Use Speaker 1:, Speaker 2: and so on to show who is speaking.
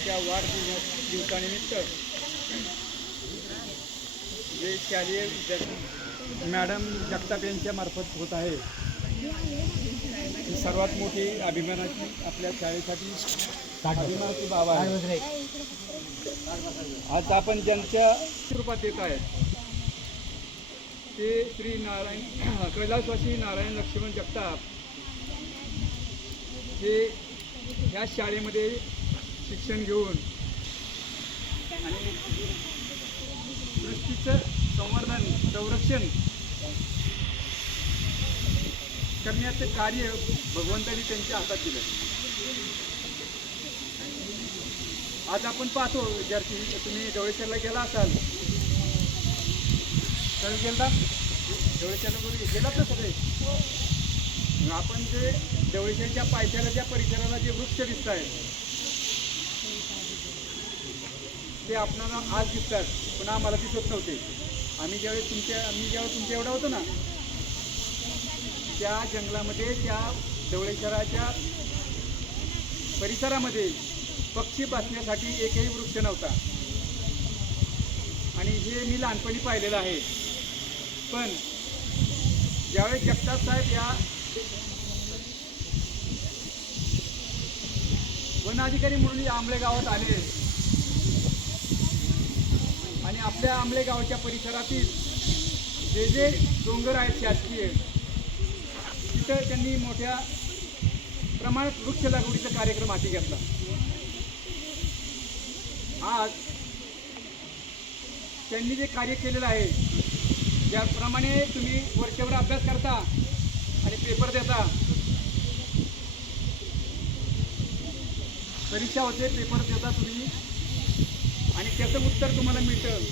Speaker 1: यांच्या वाढदिवस दिवसानिमित्त. जे शालेय विद्यार्थी मॅडम जगताप यांच्या मार्फत होत आहे. ही सर्वात मोठी अभिमानाची आपल्या शाळेसाठी अभिमानाची बाब आहे. आज आपण ज्यांच्या रूपात देत आहेत ते श्री नारायण कैलासवासी नारायण लक्ष्मण जगताप हे ह्या शाळेमध्ये शिक्षण घेऊन आणि दृष्टीचं संवर्धन संरक्षण करण्याचं कार्य भगवंतांनी त्यांच्या हातात दिलं. आज आपण पाहतो विद्यार्थी तुम्ही डोळेश्वरला गेला असाल. तर गेला डोळेश्वरला गेलात ना सगळे? मग आपण जे डवळीच्या पायथ्याला ज्या परिसराला जे वृक्ष दिसत आहेत ते आपणाला आज दिसतात पण आम्हाला दिसत नव्हते. आम्ही ज्यावेळेस तुमच्या आम्ही ज्यावेळेस तुमच्या एवढा होतो ना त्या जंगलामध्ये त्या ढवळेश्वराच्या परिसरामध्ये पक्षी बसण्यासाठी एकही वृक्ष नव्हता. आणि हे मी लहानपणी पाहिलेलं आहे. पण ज्यावेळेस जगताप साहेब या वन अधिकारी म्हणून आंबळे गावात आले आणि आपल्या आंबलेगावच्या परिसरातील जे जे डोंगर आहेत शासकीय तिथं त्यांनी मोठ्या प्रमाणात वृक्ष लागवडीचा कार्यक्रम हाती घेतला. आज त्यांनी जे कार्य केलेलं आहे ज्याप्रमाणे तुम्ही वर्षभर अभ्यास करता आणि पेपर देता परीक्षा होते पेपर देता तुम्ही त्याचं उत्तर तुम्हाला मिळतं.